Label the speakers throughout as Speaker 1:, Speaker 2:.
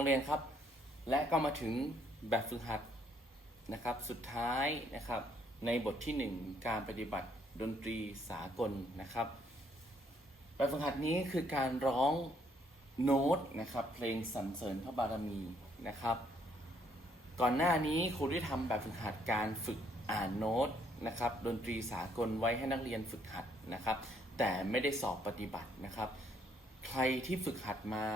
Speaker 1: นักเรียนครับ และก็มาถึงแบบฝึกหัดนะครับ สุดท้ายนะครับ ในบทที่ 1 การปฏิบัติดนตรีสากลนะครับ แบบฝึกหัดนี้คือการร้องโน้ตนะครับ เพลงสรรเสริญพระบารมีนะครับ ก่อนหน้านี้ครูได้ทำแบบฝึกหัดการฝึกอ่านโน้ตนะครับดนตรีสากลไว้ให้นักเรียนฝึกหัดนะครับ แต่ไม่ได้สอบปฏิบัตินะครับ ใครที่ฝึกหัดมา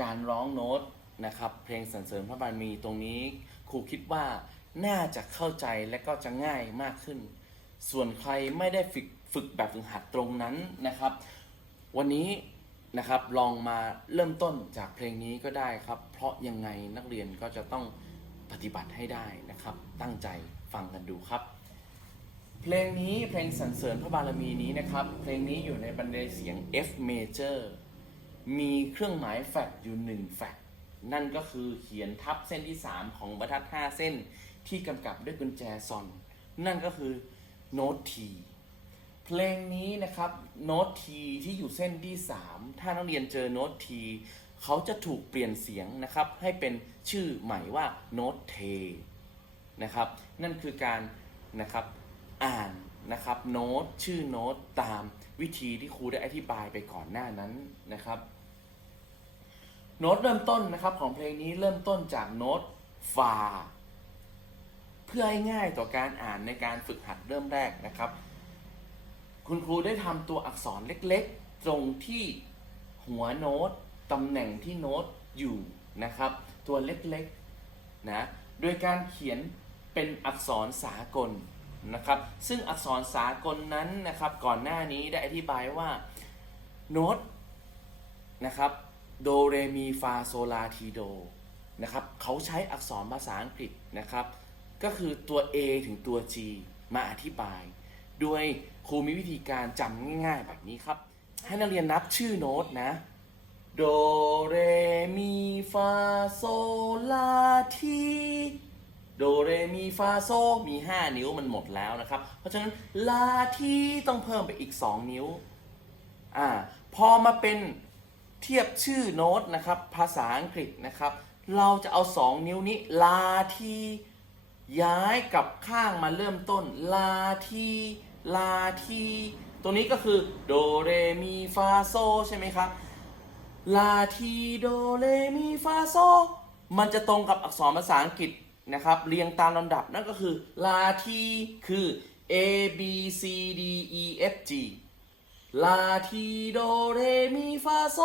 Speaker 1: การร้องโน้ตนะครับ เพลงสรรเสริญพระบารมีตรงนี้ครูคิดว่าน่าจะเข้าใจและก็จะง่ายมากขึ้น ส่วนใครไม่ได้ฝึกฝึกแบบฝึกหัดตรงนั้นนะครับ วันนี้นะครับลองมาเริ่มต้นจากเพลงนี้ก็ได้ครับ เพราะยังไงนักเรียนก็จะต้องปฏิบัติให้ได้นะครับ ตั้งใจฟังกันดูครับ เพลงนี้เพลงสรรเสริญพระบารมีนี้นะครับ เพลงนี้อยู่ในบรรเลงเสียง F major มีเครื่องหมายแฟดอยู่หนึ่งแฟดนั่นก็คือเขียนทับเส้นที่ 3 ของบรรทัด 5 เส้นที่กำกับด้วยกุญแจซอน นั่นก็คือโน้ตทีเพลงนี้นะครับโน้ตทีที่อยู่เส้นที่ 3 ถ้านักเรียนเจอโน้ตทีเขาจะถูกเปลี่ยนเสียงนะครับ ให้เป็นชื่อใหม่ว่าโน้ตเทนะครับ นั่นคือการนะครับอ่านนะครับโน้ตชื่อโน้ตตาม วิธีที่ครูได้อธิบายไปก่อนหน้านั้นนะครับ โน้ตเริ่มต้นนะครับของเพลงนี้เริ่มต้นจากโน้ตฟาเพื่อให้ง่ายต่อการอ่านในการฝึกหัดเริ่มแรกนะครับ คุณครูได้ทำตัวอักษรเล็กๆ ตรงที่หัวโน้ตตำแหน่งที่โน้ตอยู่นะครับ ตัวเล็กๆนะโดยการเขียนเป็นอักษรสากล นะครับ ซึ่งอักษรสากลนั้นนะครับก่อนหน้านี้ได้อธิบายว่าโน้ตนะครับโดเรมีฟาโซลาทีโดนะครับเขาใช้อักษรภาษาอังกฤษนะครับ ก็คือตัว A ถึงตัว G มาอธิบาย โดยครูมีวิธีการจำง่ายๆแบบนี้ครับ ให้นักเรียนนับชื่อโน้ตนะโดเรมีฟาโซลาที โดเรมีฟาโซมี 5 นิ้วมันหมดแล้วนะครับ เพราะฉะนั้นลาทีต้องเพิ่มไปอีก 2 นิ้วอ่าพอมาเป็นเทียบชื่อโน้ตนะครับ ภาษาอังกฤษนะครับ เราจะเอา 2 นิ้วนี้ลาทีย้ายกับข้างมาเริ่มต้นลาทีลาทีตรงนี้ก็คือโดเรมีฟาโซใช่ไหมครับลาทีโดเรมีฟาโซมันจะตรงกับอักษรภาษาอังกฤษ นะครับ เรียงตามลำดับนั่นก็คือ ลาทีคือ A B C D E F G ลาทีโดเรมีฟาโซ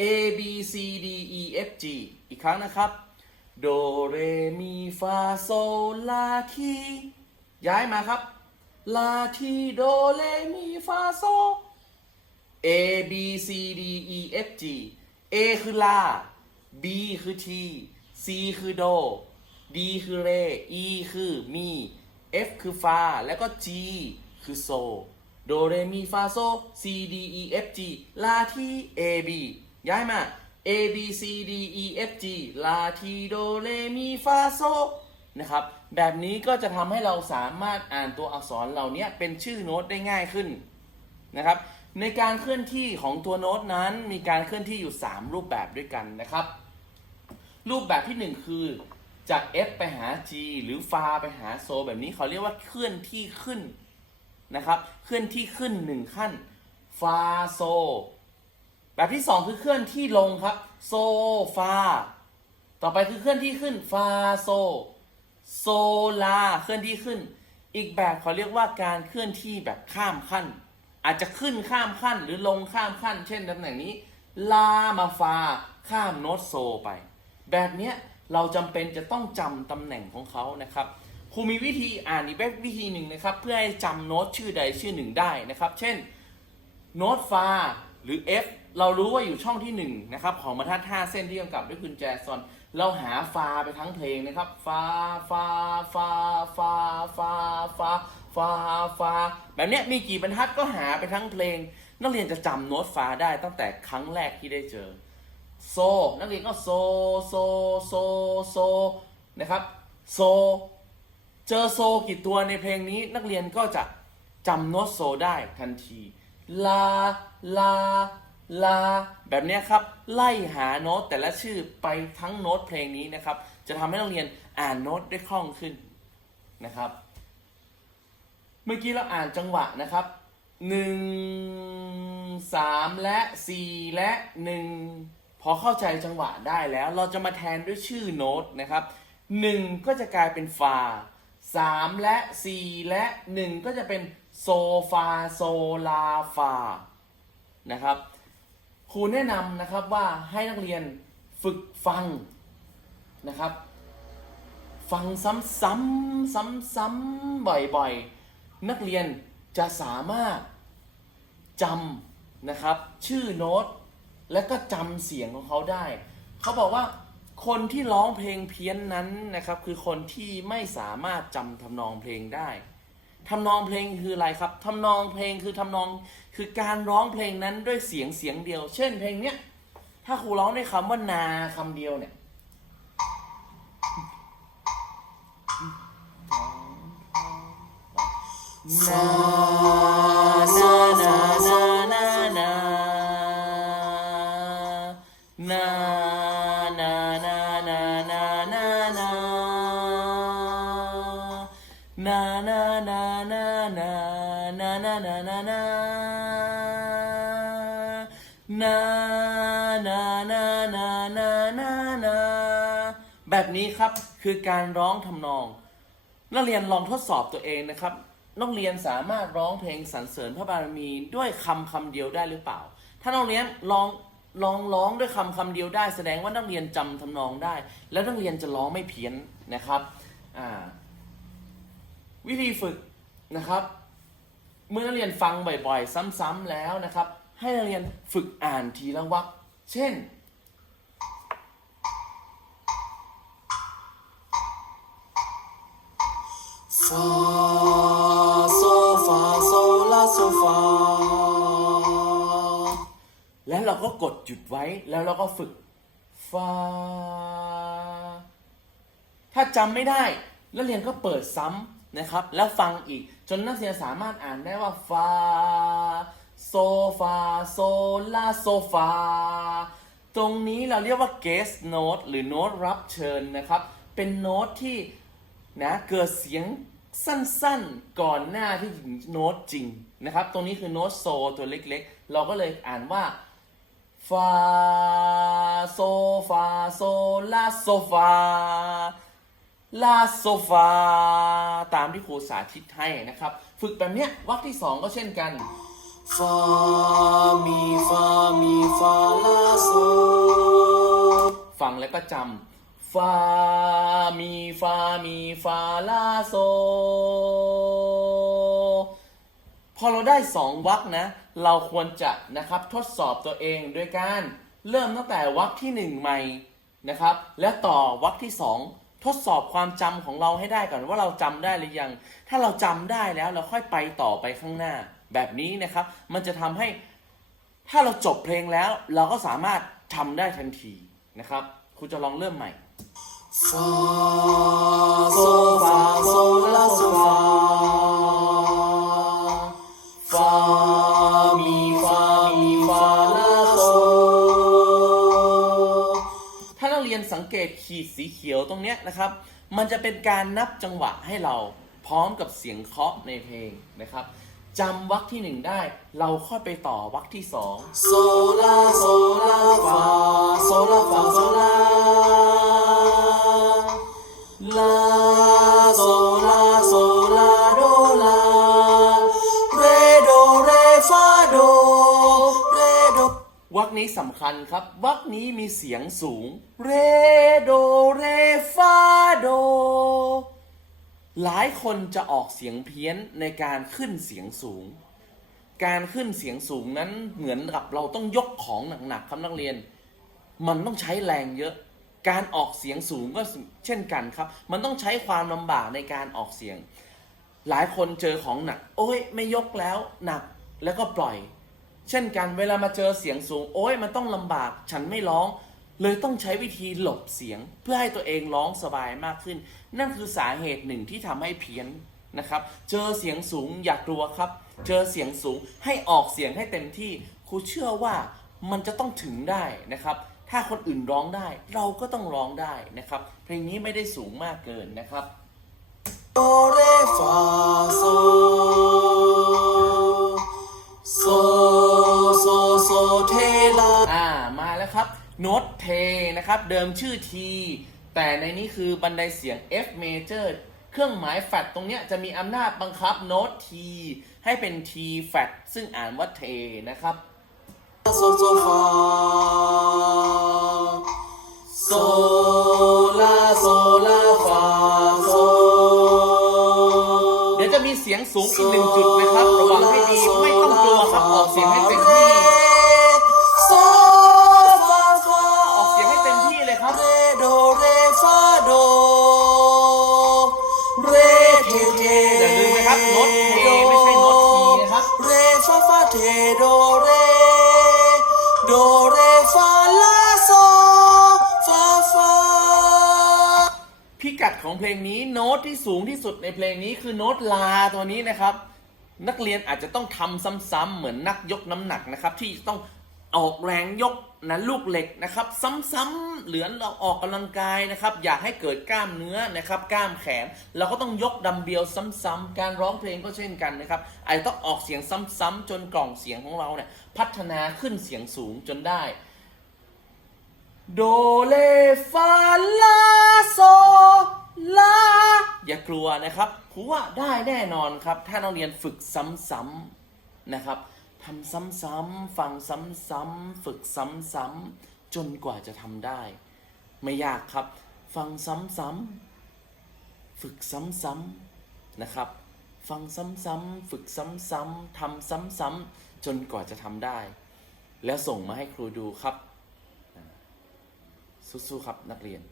Speaker 1: A B C D E F G อีกครั้งนะครับ โดเรมีฟาโซลาทีย้ายมาครับ ลาทีโดเรมีฟาโซ A B C D E F G A คือลา B คือ T C คือโด D คือเร E คือมี F คือฟา แล้วก็ G คือโซ โดเรมีฟาโซ C D E F G ลาที A B ย้ายมา A B C D E F G ลาทีโดเรมีฟาโซนะครับ แบบนี้ก็จะทำให้เราสามารถอ่านตัวอักษรเหล่านี้เป็นชื่อโน้ตได้ง่ายขึ้นนะครับ ในการเคลื่อนที่ของตัวโน้ตนั้นมีการเคลื่อนที่อยู่ 3 รูปแบบด้วยกันนะครับ รูปแบบที่ 1 คือ จาก F ไปหา G หรือฟาไปหาโซ แบบนี้เขาเรียกว่าเคลื่อนที่ขึ้นนะครับเคลื่อนที่ขึ้น1ขั้นฟาโซ แบบที่2คือเคลื่อนที่ลงครับโซฟาต่อไปคือเคลื่อนที่ขึ้นฟาโซโซลาเคลื่อนที่ขึ้น อีกแบบเขาเรียกว่าการเคลื่อนที่แบบข้ามขั้น อาจจะขึ้นข้ามขั้นหรือลงข้ามขั้น เช่นตำแหน่งนี้ ลามาฟาข้ามโน้ตโซไป แบบเนี้ย เราจำเป็นจะต้องจำตำแหน่งของเขานะครับครูมีวิธีอ่านอีกแบบวิธีหนึ่งนะครับ เพื่อให้จำโน้ตชื่อใดชื่อหนึ่งได้นะครับ เช่นโน้ตฟาหรือ F เรารู้ว่าอยู่ช่องที่1นะครับของบรรทัด5เส้นที่กำกับด้วยกุญแจซอน เราหาฟาไปทั้งเพลงนะครับฟาฟาฟาฟาฟาฟาฟาฟาแบบนี้มีกี่บรรทัดก็หาไปทั้งเพลง นักเรียนจะจำโน้ตฟาได้ตั้งแต่ครั้งแรกที่ได้เจอ โซ นักเรียนก็โซ โซ โซ โซ นะครับ โซ เจอโซกี่ตัวในเพลงนี้ นักเรียนก็จะจำโน้ตโซได้ทันที ลา ลา ลา แบบนี้ครับ ไล่หาโน้ตแต่ละชื่อไปทั้งโน้ตเพลงนี้นะครับ จะทำให้นักเรียนอ่านโน้ตได้คล่องขึ้นนะครับ เมื่อกี้เราอ่านจังหวะนะครับ 1 3 และ 4 และ 1 พอเข้าใจจังหวะได้แล้ว เราจะมาแทนด้วยชื่อโน้ตนะครับ 1 ก็จะกลายเป็นฟา 3 และ 4 และ 1 ก็จะเป็นโซฟาโซลาฟานะครับครูแนะนำนะครับว่าให้นักเรียนฝึกฟังนะครับ ฟังซ้ำๆซ้ำๆบ่อยๆ นักเรียนจะสามารถจำนะครับ ชื่อโน้ต แล้วก็จำเสียงของเขาได้ เขาบอกว่าคนที่ร้องเพลงเพี้ยนนั้นนะครับ คือคนที่ไม่สามารถจำทำนองเพลงได้ ทำนองเพลงคืออะไรครับ ทำนองเพลงคือทำนองคือการร้องเพลงนั้นด้วยเสียงเสียงเดียว เช่นเพลงเนี้ยถ้าครูร้องด้วยคำว่านาคำเดียวเนี่ยนา นานานานานานานานานานานานาแบบนี้ครับคือการร้องทำนอง นักเรียนลองทดสอบตัวเองนะครับ นักเรียนสามารถร้องเพลงสรรเสริญพระบารมีด้วยคำคำเดียวได้หรือเปล่า ถ้านักเรียนลองลองร้องด้วยคำคำเดียวได้ แสดงว่านักเรียนจำทำนองได้ แล้วนักเรียนจะร้องไม่เพี้ยนนะครับวิธีฝึกนะครับ เมื่อนักเรียนฟังบ่อย ๆ ซ้ำๆแล้วนะครับ ให้นักเรียนฝึกอ่านทีละวรรคเช่น
Speaker 2: ฟาโซฟาโซลาโซฟา
Speaker 1: แล้วเราก็กดหยุดไว้แล้วเราก็ฝึกฟาถ้าจำไม่ได้นักเรียนก็เปิดซ้ำ นะครับ แล้วฟังอีกจนนักเรียนสามารถอ่านได้ว่าฟาโซฟาโซลาโซฟาตรงนี้เราเรียกว่า guest note หรือโน้ตรับเชิญนะครับ เป็นโน้ตที่นะเกิดเสียงสั้นๆ ก่อนหน้าที่โน้ตจริงนะครับ ตรงนี้คือโน้ตโซตัวเล็กๆ เราก็เลยอ่านว่าฟาโซฟาโซลาโซฟา ลาโซฟา ตามที่ครูสาธิตให้นะครับ ฝึกแบบเนี้ยวรรคที่สองก็เช่นกัน
Speaker 2: ฟามีฟามีฟาลาโซ
Speaker 1: ฟังแล้วก็จำฟามีฟามีฟาลาโซ พอเราได้สองวรรคนะ เราควรจะนะครับทดสอบตัวเองโดยการ เริ่มตั้งแต่วรรคที่หนึ่งใหม่นะครับ และต่อวรรคที่สอง ทดสอบความจำของเราให้ได้ก่อนว่าเราจำได้หรือยัง ถ้าเราจำได้แล้วเราค่อยไปต่อไปข้างหน้า แบบนี้นะครับ มันจะทำให้ถ้าเราจบเพลงแล้ว เราก็สามารถทำได้ทันทีนะครับครูจะลองเริ่มใหม่
Speaker 2: ฟาโซฟาโซลาโซฟาฟา
Speaker 1: เรียนสังเกตขีดสีเขียวตรงเนี้ยนะครับ มันจะเป็นการนับจังหวะให้เราพร้อมกับเสียงเคาะในเพลงนะครับจำวรรคที่หนึ่งได้ เราค่อยไปต่อวรรคที่สอง
Speaker 2: โซลาโซลาฟาโซลาฟาโซลา
Speaker 1: นี้สำคัญครับวรรคนี้มีเสียงสูง เรโดเรฟาโด หลายคนจะออกเสียงเพี้ยนในการขึ้นเสียงสูง การขึ้นเสียงสูงนั้นเหมือนกับเราต้องยกของหนักๆครับนักเรียน มันต้องใช้แรงเยอะ การออกเสียงสูงก็เช่นกันครับ มันต้องใช้ความลำบากในการออกเสียง หลายคนเจอของหนัก โอ้ยไม่ยกแล้วหนักแล้วก็ปล่อย เช่นกันเวลามาเจอเสียงสูง โอ้ยมันต้องลำบาก ฉันไม่ร้อง เลยต้องใช้วิธีหลบเสียง เพื่อให้ตัวเองร้องสบายมากขึ้น นั่นคือสาเหตุหนึ่งที่ทำให้เพี้ยนนะครับ เจอเสียงสูงอย่ากลัวครับ เจอเสียงสูงให้ออกเสียงให้เต็มที่ครูเชื่อว่ามันจะต้องถึงได้นะครับ ถ้าคนอื่นร้องได้เราก็ต้องร้องได้นะครับ เพลงนี้ไม่ได้สูงมากเกินนะครับ
Speaker 2: โดเรฟาโซโซา
Speaker 1: มาแล้วครับโน้ตเทนะครับ เดิมชื่อ T แต่ในนี้คือบันไดเสียง F major เครื่องหมายแฟดตรงเนี้ยจะมีอำนาจบังคับโน้ต T ให้เป็น T แฟดซึ่งอ่านว่าเทนะครับ
Speaker 2: โซโซฟาโซลาโซลาฟาโซ
Speaker 1: เดี๋ยวจะมีเสียงสูงอีกหนึ่งจุดนะครับ ระวังให้ดีไม่ต้องกลัวครับออกเสียงให้เต็ม
Speaker 2: โดเรฟาลาโซฟาฟา
Speaker 1: พิกัดของเพลงนี้โน้ตที่สูงที่สุดในเพลงนี้คือโน้ตลาตัวนี้นะครับ นักเรียนอาจจะต้องทำซ้ำๆเหมือนนักยกน้ำหนักนะครับ ที่ต้องออกแรงยก นะลูกเหล็กนะครับซ้ำๆเหลือนเราออกกำลังกายนะครับ อยากให้เกิดกล้ามเนื้อนะครับกล้ามแขน เราก็ต้องยกดัมเบลซ้ำๆการร้องเพลงก็เช่นกันนะครับอาจจะต้องออกเสียงซ้ำๆจนกล่องเสียงของเราเนี่ยพัฒนาขึ้นเสียงสูงจนได้ โดเลฟาลาโซลาอย่ากลัวนะครับเพราะว่าได้แน่นอนครับ ถ้านักเรียนฝึกซ้ำๆนะครับ ทำซ้ำๆฟังซ้ำๆฝึกซ้ำๆจนกว่าจะทำได้ ไม่ยากครับ ฟังซ้ำๆฝึกซ้ำๆนะครับ ฟังซ้ำๆฝึกซ้ำๆทำซ้ำๆจนกว่าจะทำได้ แล้วส่งมาให้ครูดูครับ สู้ๆครับนักเรียน